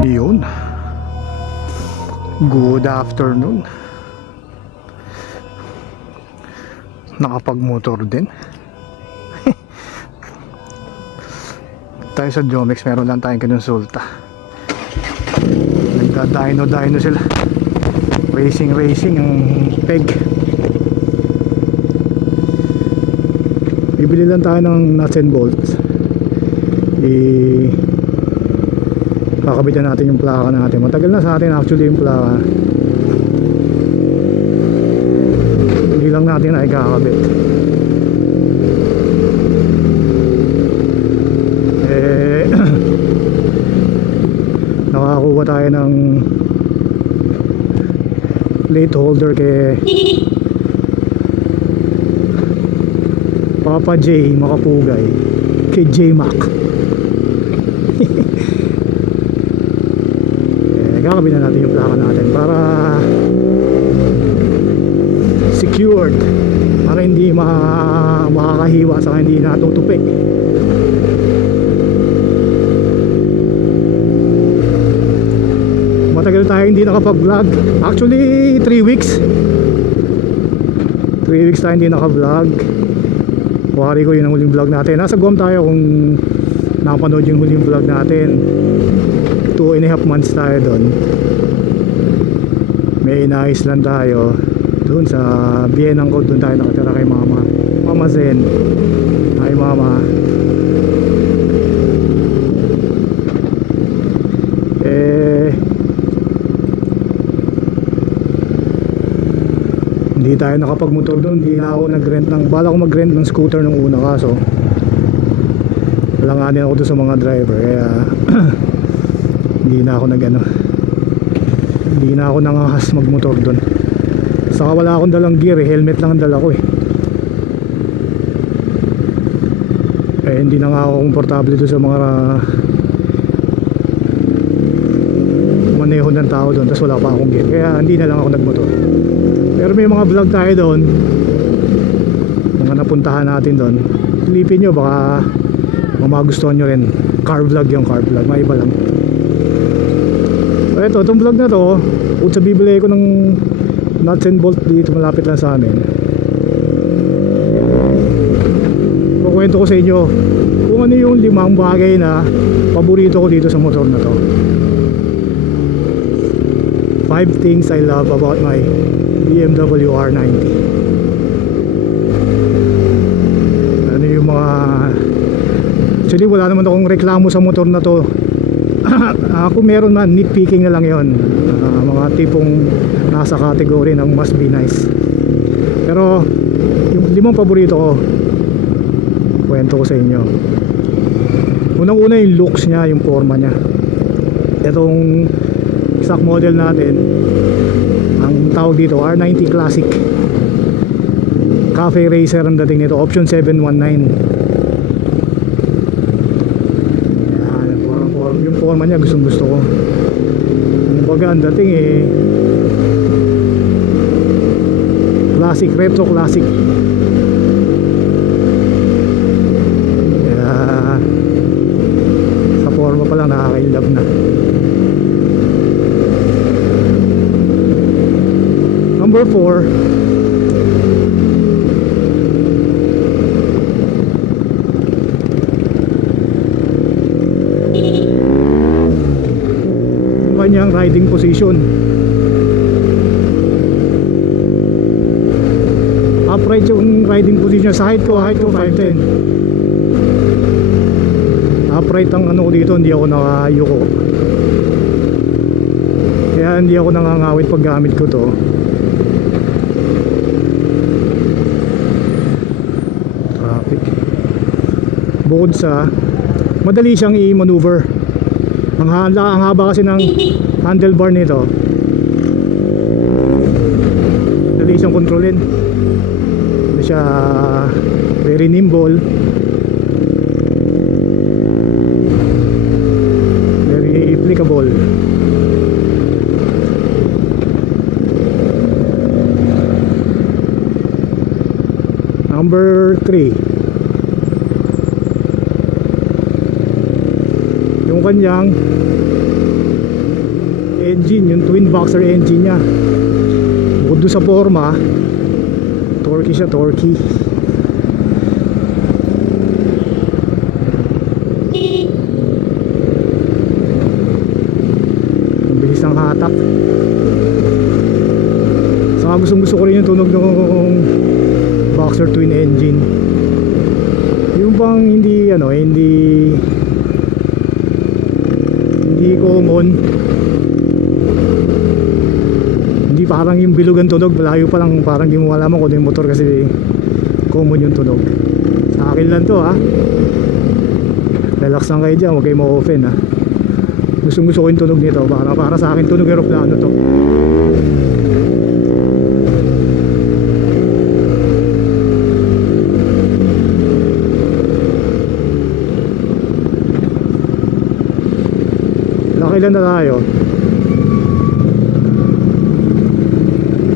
Yun. Good afternoon. Nakapag-motor din. Tayo sa Jomex, meron lang tayong kinonsulta. Nagda-dyno sila. Racing ang peg. Bibili lang tayo ng nuts and bolts. Kakabitan natin yung plaka natin. Matagal na sa atin actually yung plaka. Hindi lang natin ay kakabit. Nakakuha tayo ng plate holder kay Papa J Makapugay, kay J Mac. Kakabitan natin yung plaka natin para secured, para hindi makakahiwa sa hindi natutupi. Matagal tayo hindi nakapag-vlog. Actually 3 weeks tayo hindi naka-vlog. Kuwari ko yun ang huling vlog natin. Nasa Guam tayo kung nakapanood yung huling vlog natin. 2.5 months tayo doon. May inayos lang tayo doon sa biyenang ko. Doon tayo nakatira kay Mama Zen. Hi Mama. Hindi tayo nakapagmotor doon. Hindi na ako nag-rent bala ko mag-rent ng scooter nung una, kaso langanin ako doon sa mga driver, kaya hindi na ako nangahas magmotor doon. Saka wala akong dalang gear helmet lang ang dala ko hindi na nga ako komportable doon sa mga maneho ng tao doon, tapos wala pa akong gear, kaya hindi na lang ako nagmotor. Pero may mga vlog tayo doon, mga napuntahan natin doon. Pilipin nyo, baka magustuhan nyo rin. Car vlog, may iba lang. So ito, itong vlog na to, kung sa bibili ko ng nuts and bolt dito malapit lang sa amin, kukwento ko sa inyo kung ano yung 5 bagay na paborito ko dito sa motor na to. 5 things I love about my BMW R90. Ano yung mga, actually wala naman akong reklamo sa motor na to. Ako meron man, nitpicking na lang yon. Mga tipong nasa category ng must be nice. Pero yung 5 paborito ko, kwento ko sa inyo. Unang-una yung looks niya, yung forma niya. Itong stock model natin, ang tawag dito R90 Classic Cafe Racer ang dating nito, option 719. Yung forma niya gustong gusto ko. Kumbaga ang dating classic, retro classic. Kaya sa forma pa lang nakaka-love na. Number 4, yung kanyang riding position. Upright yung riding position. Sa height ko 5'10". Upright ang ano ko dito, hindi ako nakayuko. Kaya hindi ako nangangawit pag gamit ko to. Bukod sa madali siyang i-maneuver, ang haba kasi ng handlebar nito, madali siyang kontrolin. Hindi siya very nimble, very applicable. Number 3, yung kanyang engine, yung twin boxer engine nya. Bukod doon sa forma, torquey siya, torquey. Ang bilis ng hatak. Saka gusto ko rin yung tunog ng boxer twin engine. Yung bang hindi common, hindi parang yung bilugan tunog, malayo pa lang, parang di mo malaman kung yung motor kasi common yung tunog. Sa akin lang to ha, relax lang kayo dyan, huwag kayo ma-offen ha. Gusto ko yung tunog nito, para sa akin tunog aeroplano to. Nakailan na tayo?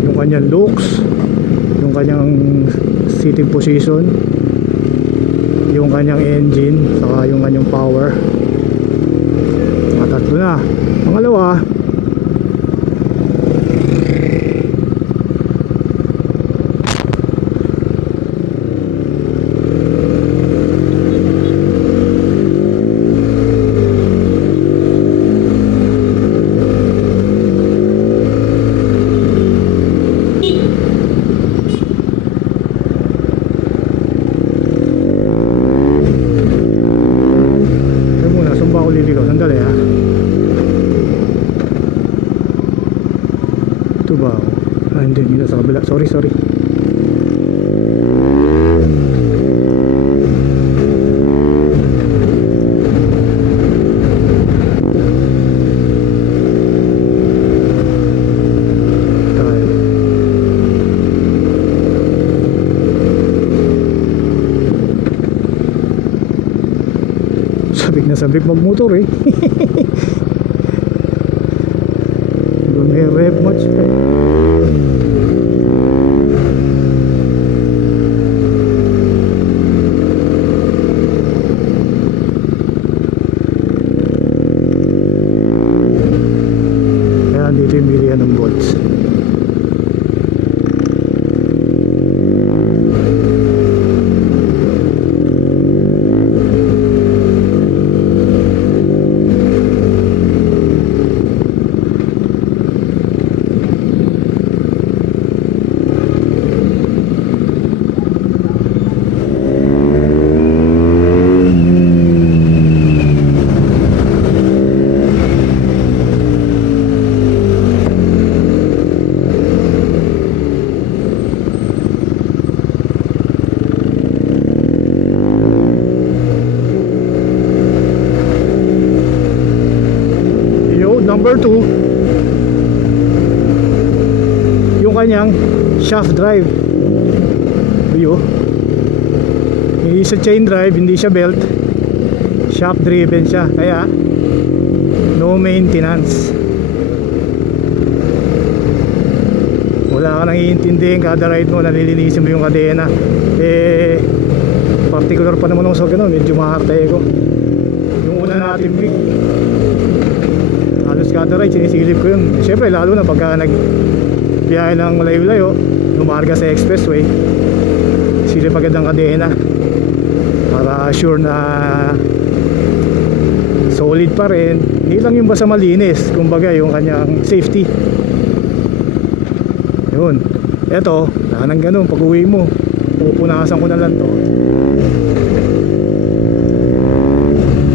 Yung kanyang looks, yung kanyang sitting position, yung kanyang engine, saka yung kanyang power. Mga tatlo na. Pangalawa, liligaw, sandali ha. Ito ba? Hindi, dito sa kabila. Sorry. Sabik magmotor eh. Don't rev much pa. Kaya dito yung bilihan ng bolts. Number 2, yung kanyang shaft drive. Iyo, hindi siya chain drive, hindi siya belt, shaft driven siya, kaya no maintenance. Wala ka nang iintindihin, kada ride mo nalilinisin mo yung kadena. Particular pa naman ako sa ganun, medyo maharte ko. Yung una natin big, halos kada ride sinisilip ko yun. Siyempre lalo na pagka nagbiyahe ng malayo-layo, lumarga sa expressway, silip agad ang kadena para sure na solid pa rin. Hindi lang yung basta malinis, kumbaga yung kanyang safety. Yun, eto tanang ganun, pag uwi mo pupunasan ko na lang to,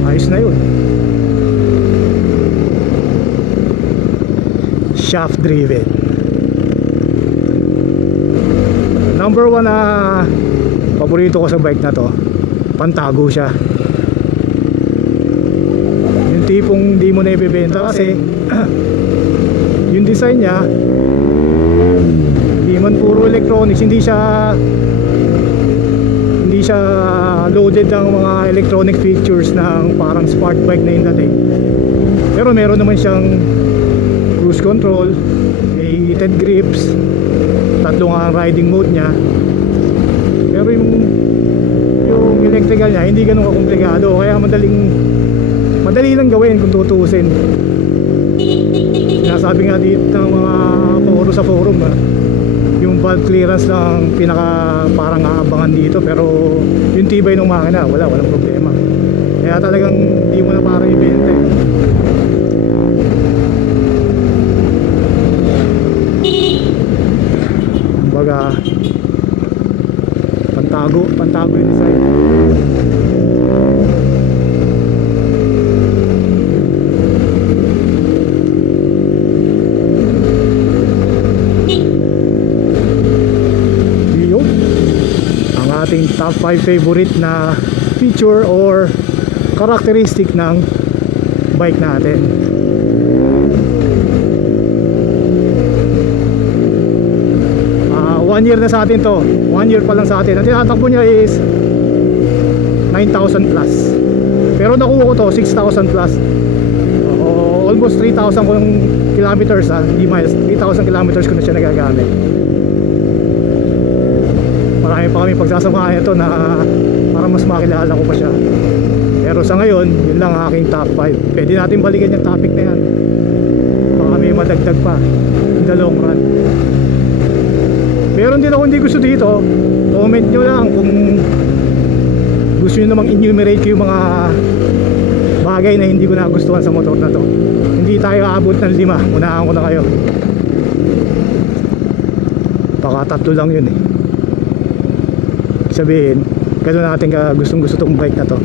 ayos na yun. Shaft driven. Number 1 na paborito ko sa bike na to, pantago siya. Yung tipong di mo na ibebenta kasi yung design niya, hindi man puro electronics, hindi siya loaded ng mga electronic features ng parang sport bike na yung dating. Pero meron naman siyang cruise control, may heated grips, tatlong ang riding mode niya. Pero yung electrical niya hindi ganun kakomplikado, kaya madali lang gawin kung tutuusin. Sinasabi nga dito ng mga puro sa forum yung valve clearance lang pinaka parang aabangan dito, pero yung tibay ng makina walang problema. Kaya talagang hindi mo na para ibenta eh. Kumbaga pantago yung design. Yun ang ating top 5 favorite na feature or characteristic ng bike natin. 1 year na sa atin to. 1 year pa lang sa atin. Ang tinatakbo niya is 9,000 plus. Pero nakuha ko to 6,000 plus. Almost 3,000 kung kilometers hindi miles. 3,000 kilometers ko na siya nagagamit. Marami pa kami pagsasamahan ito na para mas makilala ko pa siya. Pero sa ngayon, yun lang ang aking top 5. Pwede natin balikan yung topic na yan. Baka may madagdag pa in the long run. Meron din ako hindi gusto dito. Comment nyo lang kung gusto nyo namang enumerate ko yung mga bagay na hindi ko nagustuhan sa motor na to. Hindi tayo aabot ng 5. Unahan ko na kayo. Baka 3 lang yun eh. Sabihin, gano'n natin ka gustong gusto tong bike na to.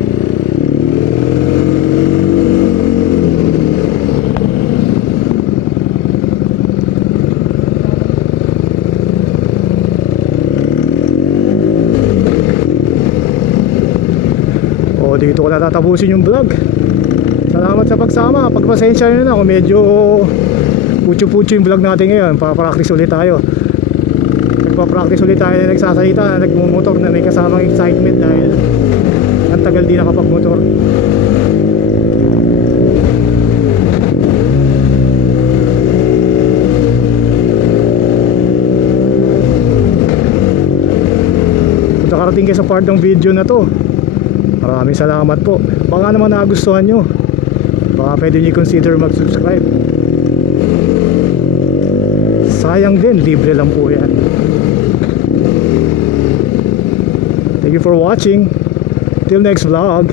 Dito ko na tatapusin yung vlog. Salamat sa pagsama. Pagpasensya nyo na kung medyo putyo-putyo yung vlog natin ngayon. Papractice ulit tayo. Nagpapractice ulit tayo na nagsasalita, na nagmumotor, na may kasamang excitement dahil ang tagal din nakapagmotor. Kung nakarating kayo sa part ng video na to, maraming salamat po. Baka naman nagustuhan nyo, baka pwede nyo consider mag-subscribe. Sayang din, libre lang po yan. Thank you for watching. Till next vlog.